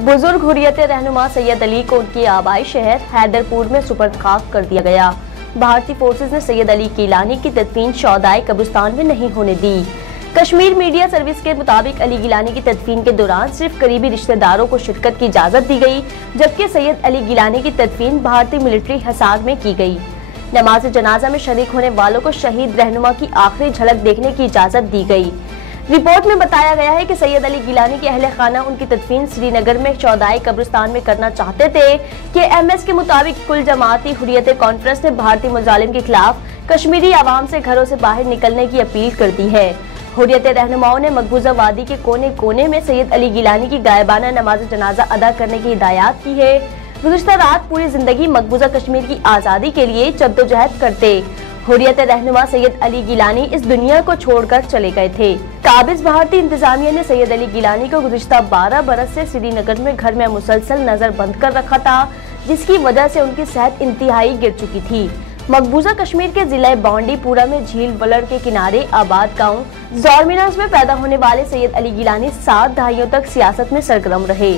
बुजुर्ग हुर्रियत रहनुमा सैयद अली को उनकी आबाई शहर हैदरपुर में सुपर्द खाक कर दिया गया। भारतीय फोर्सेज ने सैयद अली गिलानी की तदफीन शौदाए कब्रिस्तान में नहीं होने दी। कश्मीर मीडिया सर्विस के मुताबिक अली गिलानी की तदफीन के दौरान सिर्फ करीबी रिश्तेदारों को शिरकत की इजाजत दी गई, जबकि सैयद अली गिलानी की तदफीन भारतीय मिलिट्री हिसार में की गई। नमाज जनाजा में शरीक होने वालों को शहीद रहनुमा की आखिरी झलक देखने की इजाजत दी गई। रिपोर्ट में बताया गया है कि सैयद अली गिलानी के अहले खाना उनकी तदफीन श्रीनगर में शौदाए कब्रिस्तान में करना चाहते थे कि एमएस के मुताबिक कुल जमाती हुर्रियत कॉन्फ्रेंस ने भारतीय मुजालिम के खिलाफ कश्मीरी आवाम से घरों से बाहर निकलने की अपील कर दी है। हुर्रियत रहनुमाओं ने मकबूजा वादी के कोने कोने में सैयद अली गिलानी की गायबाना नमाज जनाजा अदा करने की हिदायत की है। गुज़िश्ता रात पूरी जिंदगी मकबूजा कश्मीर की आज़ादी के लिए जद्दोजहद करते हुर्रियत रहनुमा सैयद अली गिलानी इस दुनिया को छोड़कर चले गए थे। काबिज भारतीय इंतजामिया ने सैयद अली गिलानी को गुज़िश्ता 12 बरस से श्रीनगर में घर में मुसलसल नजर बंद कर रखा था, जिसकी वजह से उनकी सेहत इंतहाई गिर चुकी थी। मकबूजा कश्मीर के जिला बांडीपुरा में झील वलड़ के किनारे आबाद गाँव ज़ोरमिनास में पैदा होने वाले सैयद अली गिलानी 7 दहाइयों तक सियासत में सरगर्म रहे।